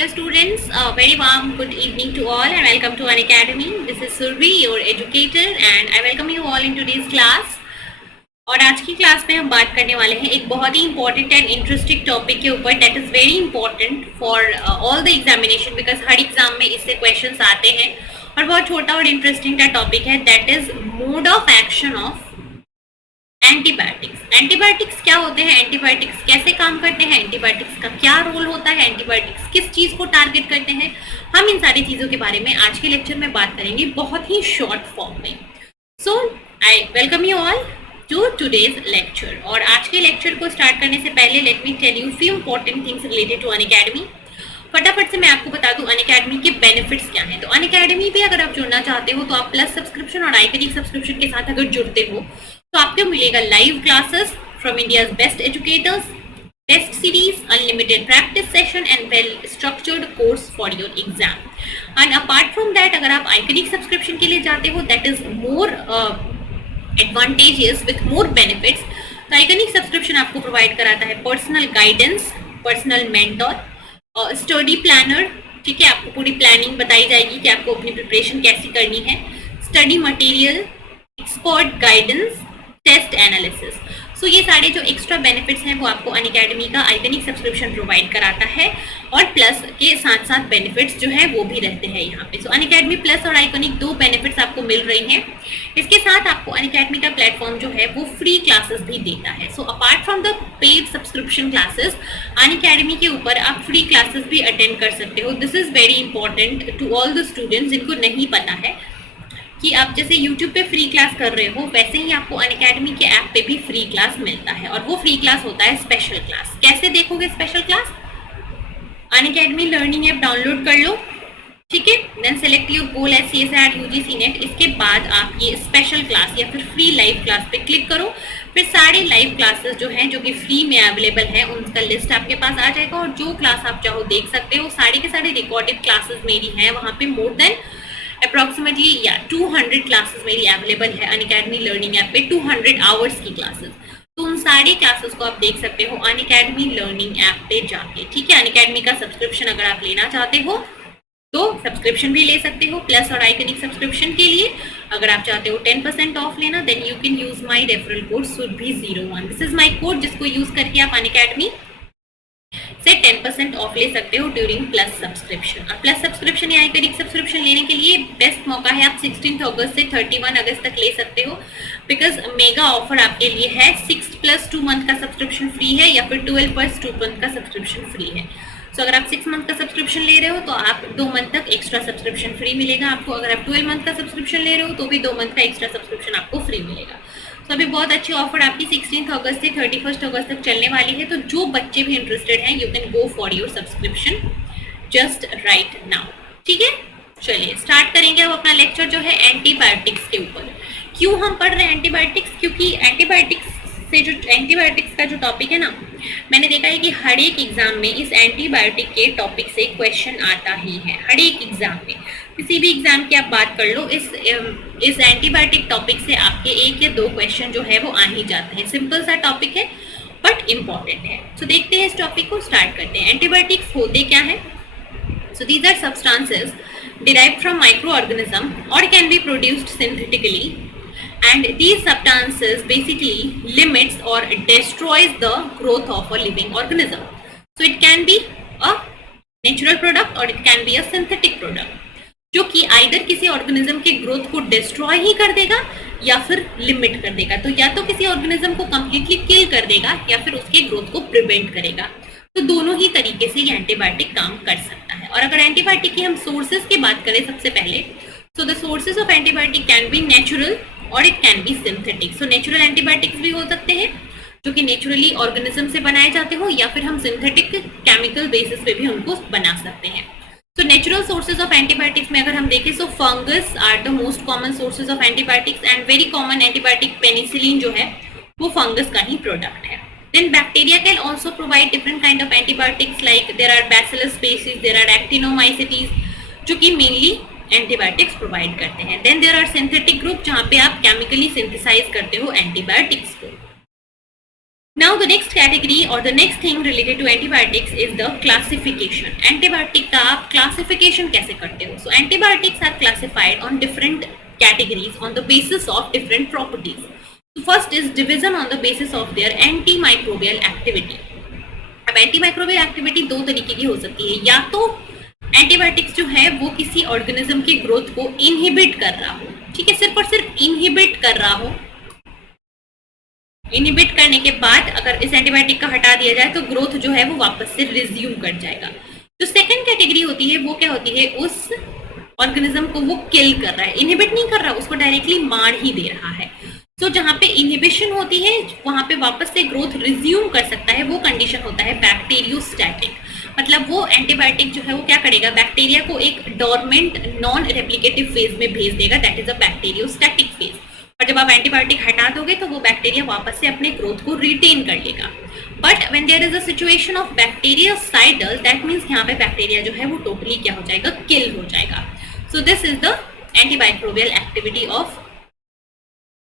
Hello students, a very warm good evening to all and welcome to Unacademy. This is Survi, your educator and I welcome you all in today's class. और आज की class में हम बात करने वाले हैं एक बहुत ही इंपॉर्टेंट एंड इंटरेस्टिंग टॉपिक के ऊपर that is very important for all the examination because her exam में इससे क्वेश्चंस आते हैं और बहुत छोटा और इंटरेस्टिंग टॉपिक है that is mode of action of antibiotics. Antibiotics क्या होते हैं, एंटीबायोटिक्स कैसे काम करते हैं, एंटीबायोटिक्स का क्या रोल होता है, एंटीबायोटिक्स किस चीज़ को टारगेट करते हैं, हम इन सारी चीज़ों के बारे में आज के लेक्चर में बात करेंगे बहुत ही शॉर्ट फॉर्म में। So I welcome you all to today's lecture. और आज के लेक्चर को स्टार्ट करने से पहले let me tell you few important things related to Unacademy. फटाफट से मैं आपको बता दूं अनअकैडमी के बेनिफिट्स क्या हैं। तो अनअकैडमी पे अगर आप जुड़ना चाहते हो तो आप प्लस सब्सक्रिप्शन और आइकनिक सब्सक्रिप्शन के साथ अगर जुड़ते हो तो आपको मिलेगा live classes from India's best educators, test series, unlimited practice session and well structured course for your exam. And apart from that अगर आप आइकनिक सब्सक्रिप्शन के लिए जाते हो that is more advantages with more benefits. तो iconic subscription आपको provide कराता है personal guidance, personal mentor, study planner, ठीक है, आपको पूरी प्लानिंग बताई जाएगी कि आपको अपनी प्रिपरेशन कैसी करनी है, study material, expert guidance, test analysis. So ये सारे जो एक्स्ट्रा बेनिफिट्स हैं वो आपको अनअकैडमी का आइकनिक सब्सक्रिप्शन प्रोवाइड कराता है और प्लस के साथ साथ बेनिफिट्स जो है वो भी रहते हैं यहाँ पे। सो अनअकैडमी प्लस और आइकनिक दो बेनिफिट्स आपको मिल रही हैं। इसके साथ आपको अनअकैडमी का प्लेटफॉर्म जो है वो फ्री क्लासेस भी देता है। So apart from the paid subscription classes Unacademy के ऊपर आप फ्री क्लासेस भी अटेंड कर सकते हो। This is very important to all the students जिनको नहीं पता है कि आप जैसे YouTube पे फ्री क्लास कर रहे हो वैसे ही आपको अनअकैडमी के ऐप पे भी फ्री क्लास मिलता है और वो फ्री क्लास होता है स्पेशल क्लास। कैसे देखोगे special class? Unacademy learning app download कर लो, ठीक है, then select your goal as CSIR UGC NET. इसके बाद आप ये स्पेशल क्लास या फिर फ्री लाइव क्लास पे क्लिक करो। फिर सारे लाइव क्लासेस जो हैं जो कि फ्री में अवेलेबल है उनका लिस्ट आपके पास आ जाएगा और जो क्लास आप चाहो देख सकते हो। सारे के सारे रिकॉर्डेड क्लासेस मेरी हैं वहाँ पे, मोर देन अप्रॉक्सीमेटली 200 क्लासेस मेरी अवेलेबल है अनअकैडमी लर्निंग ऐप पे, 200 आवर्स की क्लासेस। तो उन सारी क्लासेस को आप देख सकते हो अनअकैडमी लर्निंग ऐप पे जाके, ठीक है। अनअकैडमी का सब्सक्रिप्शन अगर आप लेना चाहते हो तो सब्सक्रिप्शन भी ले सकते हो प्लस और आइकनिक सब्सक्रिप्शन के लिए। अगर आप चाहते हो 10% ऑफ लेना then you can use my referral code SURBHI01। This is my code जिसको यूज करके आप अनअकैडमी से 10% ऑफ ले सकते हो ड्यूरिंग प्लस सब्सक्रिप्शन। और प्लस सब्सक्रिप्शन या आइकनिक सब्सक्रिप्शन लेने के लिए बेस्ट मौका है, आप 16 अगस्त से 31 अगस्त तक ले सकते हो बिकॉज मेगा ऑफर आपके लिए है। 6 + 2 मंथ का सब्सक्रिप्शन फ्री है या फिर 12 + 2 मंथ का सब्सक्रिप्शन फ्री है। सो अगर आप 6 मंथ का सब्सक्रिप्शन ले रहे हो तो आप 2 मंथ तक एक्स्ट्रा सब्सक्रिप्शन फ्री मिलेगा आपको। अगर आप 12 मंथ का सब्सक्रिप्शन ले रहे हो तो भी 2 मंथ का एक्स्ट्रा सब्सक्रिप्शन आपको फ्री मिलेगा। तो अभी बहुत अच्छी ऑफर आपकी 16 अगस्त से 31 अगस्त तक चलने वाली है। तो जो बच्चे भी इंटरेस्टेड हैं you can go for your subscription just right now, ठीक है। चलिए स्टार्ट करेंगे अब अपना लेक्चर जो है एंटीबायोटिक्स के ऊपर। क्यों हम पढ़ रहे हैं एंटीबायोटिक्स? क्योंकि एंटीबायोटिक्स का जो टॉपिक है ना, मैंने देखा है कि हर एक एग्जाम में इस एंटीबायोटिक के टॉपिक से क्वेश्चन आता ही है। हर एक एग्जाम में किसी भी एग्जाम की आप बात कर लो, इस एंटीबायोटिक टॉपिक से आपके 1 या 2 क्वेश्चन जो है वो आ ही जाते हैं। सिंपल सा टॉपिक है बट इम्पॉर्टेंट है। तो देखते हैं इस टॉपिक को, स्टार्ट करते हैं। एंटीबायोटिक्स होते क्या है? So these are substances derived from microorganism or can be produced synthetically, and these substances basically limits or destroys the growth of a living organism. So it can be a natural product or it can be a synthetic product जो कि either किसी organism के growth को destroy ही कर देगा या फिर limit कर देगा। तो या तो किसी ऑर्गेनिज्म को कंप्लीटली किल कर देगा या फिर उसके ग्रोथ को प्रिवेंट करेगा। तो दोनों ही तरीके से ये एंटीबायोटिक काम कर सकता है। और अगर एंटीबायोटिक की हम सोर्सेज की बात करें सबसे पहले, so the sources of antibiotic can be natural और it can be synthetic. So natural antibiotics भी हो सकते हैं जो कि नेचुरली ऑर्गेनिज्म से बनाए जाते हो या फिर हम सिंथेटिक केमिकल बेसिस पे भी उनको बना सकते हैं। तो नेचुरल सोर्सेज ऑफ एंटीबायोटिक्स में अगर हम देखें so fungus are the most common sources of antibiotics and very common antibiotic penicillin जो है वो फंगस का ही प्रोडक्ट है। Then bacteria can also provide different kind of antibiotics like there are bacillus species, there are actinomycetes जो कि mainly antibiotics provide करते हैं। Then there are synthetic group जहाँ पे आप chemically synthesize करते हो antibiotics को। Now the next category or the next thing related to antibiotics is the classification. Antibiotic का आप classification कैसे करते हो? So antibiotics are classified on different categories on the basis of different properties. So first is division on the basis of their antimicrobial activity. अब antimicrobial activity दो तरीके की हो सकती है, या तो एंटीबायोटिक्स जो है वो किसी ऑर्गेनिज्म की ग्रोथ को इनहिबिट कर रहा हो, ठीक है, सिर्फ और सिर्फ इनहिबिट कर रहा हो। इनहिबिट करने के बाद अगर इस एंटीबायोटिक का हटा दिया जाए तो ग्रोथ जो है वो वापस से रिज्यूम कर जाएगा। जो सेकंड कैटेगरी होती है वो क्या होती है, उस ऑर्गेनिज्म को वो किल कर रहा है, इनहिबिट नहीं कर रहा, उसको डायरेक्टली मार ही दे रहा है। तो जहाँ पे इनहिबिशन होती है वहां पे वापस से ग्रोथ रिज्यूम कर सकता है, वो कंडीशन होता है बैक्टीरियोस्टैटिक। मतलब वो एंटीबायोटिक जो है वो क्या करेगा, बैक्टीरिया को एक डोरमेंट नॉन रेप्लिकेटिव फेज में भेज देगा, that is a bacteriostatic phase. और जब आप एंटीबायोटिक हटा दोगे तो वो बैक्टीरिया वापस से अपने ग्रोथ को रिटेन कर लेगा। But when there is a situation of bactericidal, that means यहाँ पे बैक्टीरिया जो है वो टोटली क्या हो जाएगा, किल हो जाएगा। So this is the antimicrobial activity of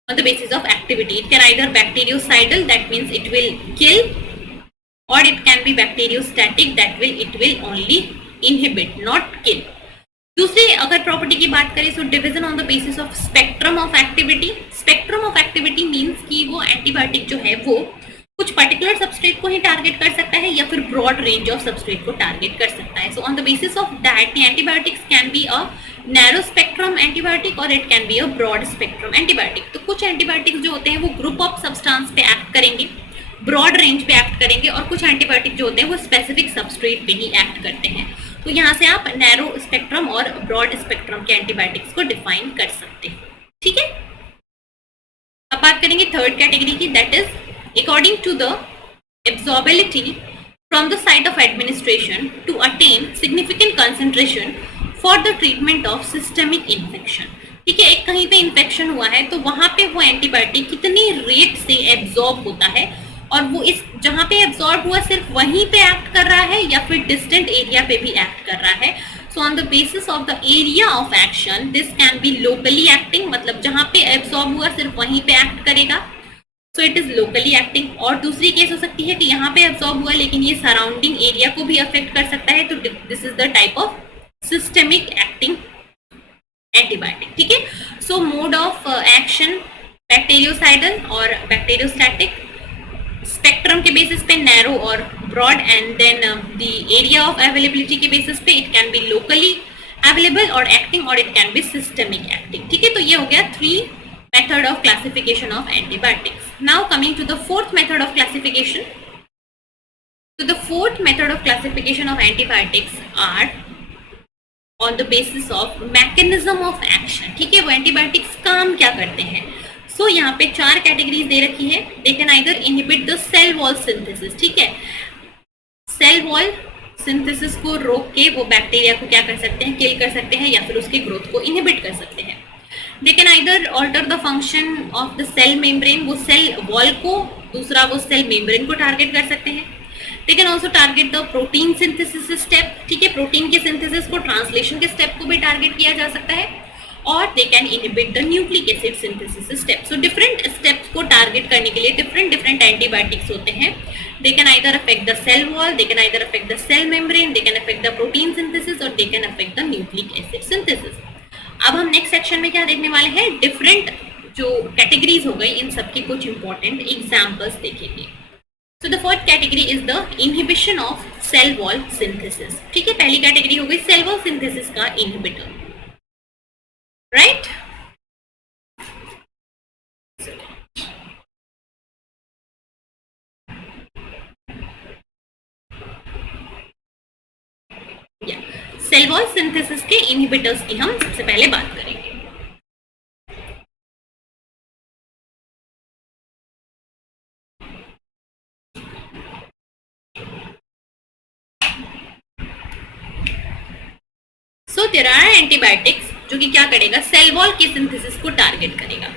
on the basis of activity. It can either bactericidal, that means it will kill, or it can be bacteriostatic, that it will only inhibit, not kill. दूसरी अगर property की बात करें, so division on the basis of spectrum of activity. Spectrum of activity means कि वो antibiotic जो है वो कुछ पर्टिकुलर सबस्ट्रेट को ही टारगेट कर सकता है या फिर ब्रॉड रेंज ऑफ सबस्ट्रेट को टारगेट कर सकता है। So on the basis of that antibiotics can be a narrow spectrum antibiotic और it can be a broad spectrum antibiotic. तो कुछ एंटीबायोटिक्स जो होते हैं वो ग्रुप ऑफ सब्सटेंस पे एक्ट करेंगे, ब्रॉड रेंज पे एक्ट करेंगे, और कुछ एंटीबायोटिक जो होते हैं वो स्पेसिफिक सबस्ट्रेट पे ही एक्ट करते हैं। तो यहाँ से आप नैरो स्पेक्ट्रम और ब्रॉड स्पेक्ट्रम के एंटीबायोटिक्स को डिफाइन कर सकते हैं, ठीक है। अब बात करेंगे थर्ड कैटेगरी की, that is according to the absorbability from the site of administration to attain significant concentration for the treatment of systemic infection। ठीक है, एक कहीं पे इन्फेक्शन हुआ है तो वहां पे वो एंटीबायोटिक कितनी रेट से एब्जॉर्ब होता है, और वो इस जहां पे एब्जॉर्ब हुआ सिर्फ वहीं पे एक्ट कर रहा है या फिर डिस्टेंट एरिया पे भी एक्ट कर रहा है। So on the basis of the area of action this can be locally acting, मतलब जहां पे एब्जॉर्ब हुआ सिर्फ वहीं पे एक्ट करेगा, so it is locally acting. और दूसरी केस हो सकती है कि यहाँ पे एब्जॉर्ब हुआ लेकिन ये सराउंडिंग एरिया को भी अफेक्ट कर सकता है, तो this is the type of systemic acting antibiotic, ठीक है। So mode of action bactericidal और बैक्टीरियोस्टैटिक, स्पेक्ट्रम के बेसिस पे नैरो और broad, and then the area of availability के बेसिस पे it can be locally available और एक्टिंग, और it can be systemic acting, ठीक है। तो ये हो गया 3 method of classification of antibiotics. Now coming to the fourth method of classification. So the fourth method of classification of antibiotics are on the basis of mechanism of action, ठीक है। वो antibiotics काम क्या करते हैं। So यहाँ पे 4 categories दे रखी है। They can either inhibit the cell wall synthesis, ठीक है, सेल वॉल सिंथेसिस को रोक के वो बैक्टीरिया को क्या कर सकते हैं, किल कर सकते हैं, या फिर उसके ग्रोथ को इनहिबिट कर सकते हैं। They can either alter the function of the cell membrane, वो सेल वॉल को, दूसरा वो सेल मेम्ब्रेन को टारगेट कर सकते हैं। They can also target the protein synthesis step, ठीक है, प्रोटीन के सिंथेसिस को, ट्रांसलेशन के स्टेप को भी टारगेट किया जा सकता है, और they can inhibit the nucleic acid synthesis step। So different steps को टारगेट करने के लिए different एंटीबायोटिक्स होते हैं। They can either affect the cell wall, they can either affect the cell membrane, they can affect the protein synthesis, और they can affect the nucleic acid synthesis। अब हम next section में क्या देखने वाले हैं, डिफरेंट जो कैटेगरीज हो गई इन सब की कुछ इंपॉर्टेंट एग्जांपल्स देखेंगे। So the fourth category is the inhibition of cell wall synthesis, ठीक है। पहली कैटेगरी हो गई सेल वॉल सिंथेसिस का inhibitor, right. Cell wall synthesis के इनहिबिटर्स की हम सबसे पहले बात करेंगे। सो देयर आर एंटीबायोटिक्स जो कि क्या करेगा, सेल वॉल के सिंथेसिस को टारगेट करेगा।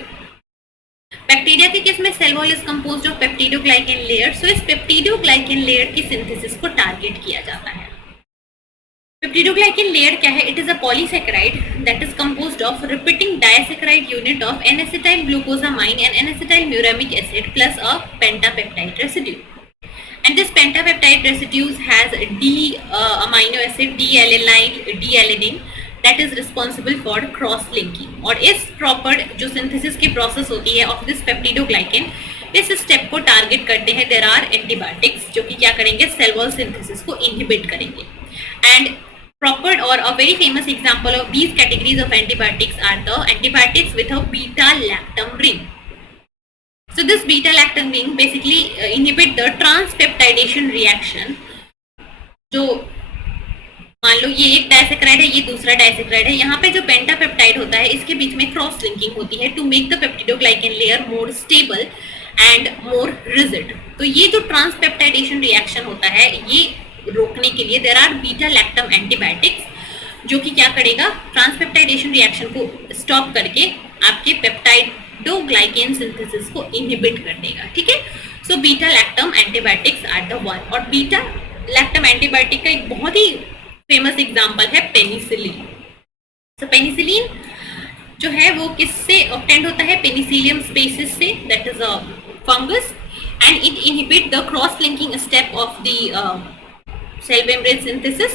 बैक्टीरिया के केस में cell wall is composed of peptidoglycan layer, so इस पेप्टिडोग्लाइकेन लेयर की सिंथेसिस को टारगेट किया जाता है। पेप्टिडोग्लाइकेन लेयर क्या है? It is a polysaccharide that is composed of repeating disaccharide unit of N acetyl glucosamine and N acetyl muramic acid plus a pentapeptide residue. And this pentapeptide residues has D amino acid, D-alanine that is responsible for cross linking. और इस proper जो synthesis की process होती है of this peptidoglycan, इस step को target करते हैं देयर आर एंटीबायोटिक्स जो कि क्या करेंगे? सेल वॉल सिंथेसिस को इनहिबिट करेंगे. And proper or a very famous example of these categories of antibiotics are the antibiotics with a beta lactam ring. So this beta lactam ring basically inhibit the transpeptidation reaction. जो मान लो ये एक disaccharide है, ये दूसरा disaccharide है, यहाँ पे जो पेंटापेप्टाइड होता है इसके बीच में क्रॉस लिंकिंग होती है to make the peptidoglycan layer more stable and more rigid. तो ये जो ट्रांसपेप्टाइडेशन रिएक्शन होता है ये रोकने के लिए there are beta lactam antibiotics जो कि क्या करेगा? ट्रांसपेप्टाइडेशन रिएक्शन को स्टॉप करके आपके पेप्टाइडोग्लाइकेन सिंथेसिस को इनहिबिट कर देगा. ठीक है, so beta lactam antibiotics are the one. और बीटा लैक्टम एंटीबायोटिक का एक बहुत ही फेमस एग्जांपल है पेनिसिलिन. सो पेनिसिलिन जो है वो किससे ऑब्टेंड होता है? पेनिसिलियम स्पेसिस से, that is a fungus, and it inhibit the cross linking step of the cell membrane synthesis,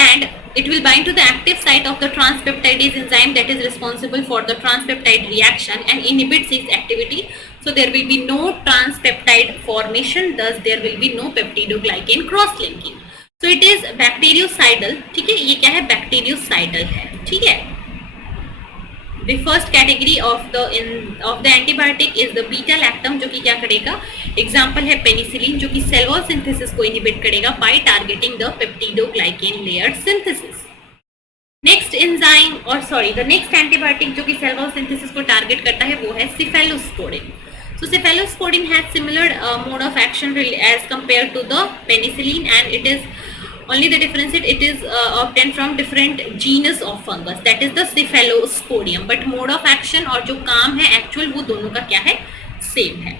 and it will bind to the active site of the transpeptidase enzyme that is responsible for the transpeptide reaction and inhibits its activity. So there will be no transpeptide formation, thus there will be no peptidoglycan cross linking. So it is bactericidal. ठीक है, ये क्या है? Bacteriocidal है. ठीक है, the first category of the antibiotic is the beta lactam जो कि क्या करेगा? एग्जाम्पल है पेनिसिलिन जो कि सेल वॉल सिंथेसिस को इनहिबिट करेगा by targeting the peptidoglycan layer synthesis. Next enzyme और द नेक्स्ट एंटीबायोटिक जो कि सेल वॉल सिंथेसिस को टारगेट करता है वो है cephalosporin. So cephalosporin has similar mode of action as compare to the penicillin, and it is only the difference it is obtained from different genus of fungus, that is the cephalosporium, but mode of action और जो काम है actual वो दोनों का क्या है? Same है.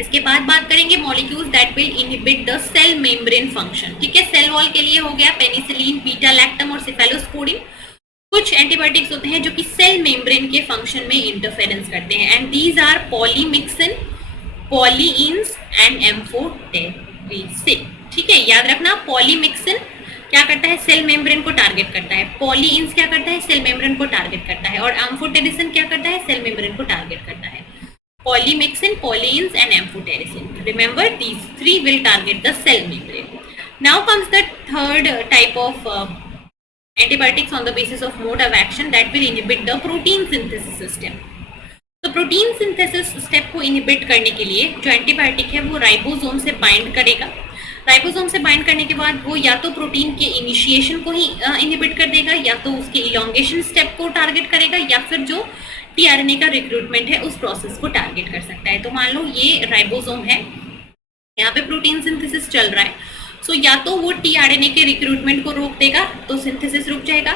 इसके बाद बात करेंगे molecules that will inhibit the cell membrane function. ठीक है, सेल वॉल के लिए हो गया पेनिसिलिन, बीटा लैक्टम और सिफेलोस्पोरिन. कुछ एंटीबायोटिक्स होते हैं जो कि सेल मेम्ब्रेन के फंक्शन में इंटरफेरेंस करते हैं, and these are polymyxin, polyenes and amphotericin. ठीक है, याद रखना, पॉलीमिक्सिन क्या करता है? सेल मेम्ब्रेन को टारगेट करता है. पॉलीइंस क्या करता है? सेल मेम्ब्रेन को टारगेट करता है. और एम्फोटेरिसिन क्या करता है? सेल मेम्ब्रेन को टारगेट करता है. Polymyxin, polyeins and amphotericin. Remember, these three will target the cell membrane. Now comes the third type of antibiotics on the basis of mode of action that will inhibit the protein synthesis system. तो protein synthesis step को inhibit करने के लिए जो antibiotic है वो ribosome से bind करेगा. राइबोसोम से बाइंड करने के बाद वो या तो प्रोटीन के इनिशिएशन को ही इनहिबिट कर देगा, या तो उसके इलोंगेशन स्टेप को टारगेट करेगा, या फिर जो टीआरएनए का रिक्रूटमेंट है उस प्रोसेस को टारगेट कर सकता है. तो मान लो ये राइबोसोम है, यहाँ पे प्रोटीन सिंथेसिस चल रहा है, सो या तो वो टीआरएनए के रिक्रूटमेंट को रोक देगा तो सिंथेसिस रुक जाएगा,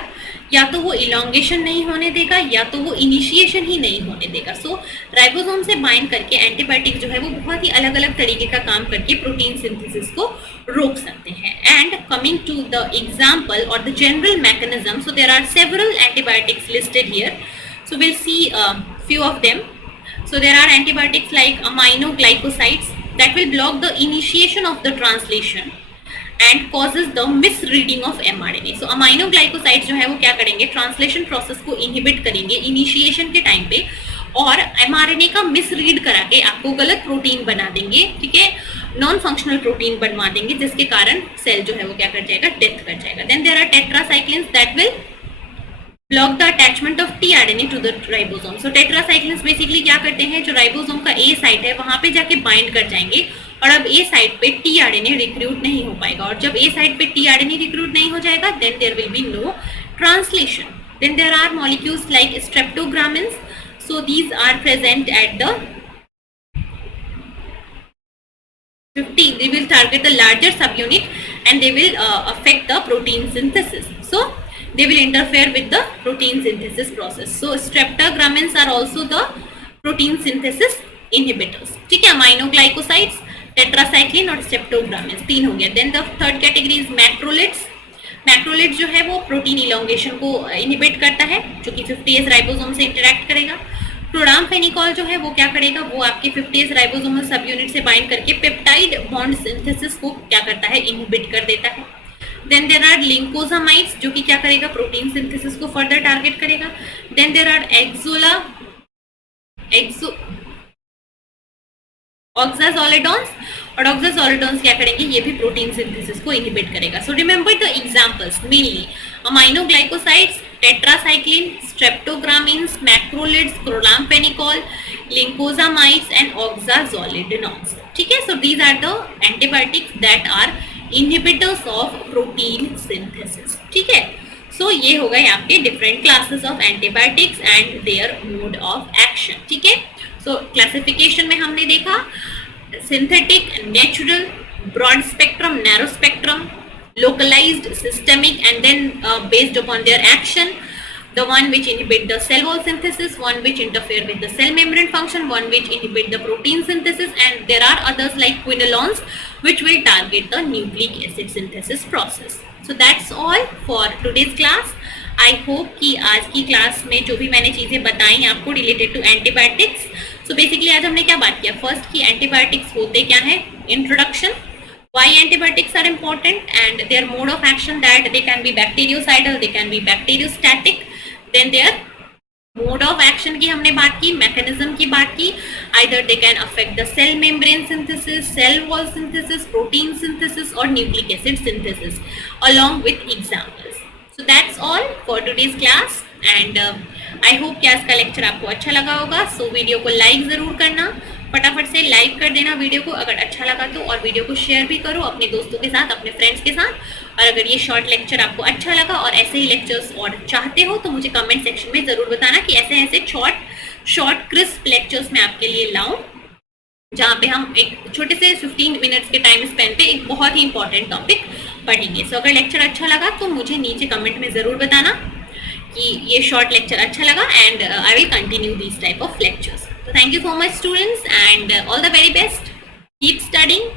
या तो वो इलोंगेशन नहीं होने देगा, या तो वो इनिशिएशन ही नहीं होने देगा. सो राइबोसोम से बाइंड करके एंटीबायोटिक जो है वो बहुत ही अलग अलग तरीके का काम करके प्रोटीन सिंथेसिस को रोक सकते हैं. And coming to the example और the general mechanism, so there are several antibiotics listed here. So we'll see few of them. So there are antibiotics like aminoglycosides that will block the initiation of the translation and causes the misreading of mRNA. So aminoglycosides जो है वो क्या करेंगे? Translation process को inhibit करेंगे initiation के time पे, और mRNA का मिसरीड करा के आपको गलत प्रोटीन बना देंगे. ठीक है, नॉन फंक्शनल प्रोटीन बनवा देंगे, जिसके कारण सेल जो है वो क्या कर जाएगा? डेथ कर जाएगा. Then there are tetracyclines that will block the attachment of tRNA to the ribosome. So tetracyclines basically क्या करते हैं? जो राइबोसोम का ए साइट है वहां पे जाके बाइंड कर जाएंगे, और अब ए साइट पे टीआरएनए रिक्रूट नहीं हो पाएगा, और जब ए साइट पे टीआरएनए रिक्रूट नहीं हो जाएगा then there will be no translation. Then there are molecules like streptogramins. So these are present at the 50. They will target the larger subunit and they will affect the protein synthesis. So they will interfere with the protein synthesis process. So streptogramins are also the protein synthesis inhibitors. ठीक है, aminoglycosides, tetracycline और streptogramins तीन हो गया. Then the third category is macrolides. Macrolide जो है वो protein elongation को इनहिबिट करता है, जो कि 50S राइबोसोम से इंटरेक्ट करेगा। क्लोरामफेनिकॉल जो है वो क्या करेगा, वो आपके 50S राइबोसोमल सब यूनिट से बाइंड करके पेप्टाइड बॉन्ड सिंथेसिस को क्या करता है, इनहिबिट कर देता है। देन देयर आर लिंकोजामाइड्स, जो कि क्या करेगा, प्रोटीन सिंथेसिस को फर्दर टारगेट करेगा। देन देयर आर ऑक्साजोलिडोन्स, और ऑक्साजोलिडोन्स क्या करेंगे, ये भी प्रोटीन सिंथेसिस को इनहिबिट करेगा। So remember the examples mainly aminoglycosides, tetracycline, streptogramins, macrolides, chloramphenicol, lincosamides and oxazolidinones. ठीक है, so these are the antibiotics that are inhibitors of protein synthesis. ठीक है, सो ये हो गए आपके different classes of antibiotics and their mode of action. ठीक है, सो क्लासिफिकेशन में हमने देखा synthetic, natural, broad spectrum, narrow spectrum, localized, systemic, and then based upon their action, the one which inhibit the cell wall synthesis, one which interfere with the cell membrane function, one which inhibit the protein synthesis, and there are others like quinolones which will target the nucleic acid synthesis process. So that's all for today's class. I hope कि आज की class में जो भी मैंने चीज़ें बताई आपको related to antibiotics, so basically आज हमने क्या बात किया, फर्स्ट की एंटीबायोटिक्स होते क्या है, introduction, why antibiotics are important and their mode of action, that they can be bactericidal, they can be bacteriostatic, then their mode of action की हमने बात की, mechanism की बात की, either they can affect the cell membrane synthesis, cell wall synthesis, protein synthesis और nucleic acid synthesis along with examples. So that's all for today's class and I hope कि आज का लेक्चर आपको अच्छा लगा होगा। so वीडियो को like ज़रूर करना, फटाफट से लाइक कर देना वीडियो को अगर अच्छा लगा तो, और वीडियो को शेयर भी करो अपने दोस्तों के साथ, अपने फ्रेंड्स के साथ। और अगर ये शॉर्ट लेक्चर आपको अच्छा लगा और ऐसे ही लेक्चर्स और चाहते हो तो मुझे कमेंट सेक्शन में ज़रूर बताना कि ऐसे ऐसे शॉर्ट क्रिस्प लेक्चर्स मैं आपके लिए लाऊं, जहाँ पे हम एक छोटे से 15 मिनट्स के टाइम स्पेन पे एक बहुत ही इंपॉर्टेंट टॉपिक पढ़ेंगे। सो अगर लेक्चर अच्छा लगा तो मुझे नीचे कमेंट में ज़रूर बताना कि ये शॉर्ट लेक्चर अच्छा लगा and I will continue this type of lectures. So thank you so much students and all the very best. Keep studying.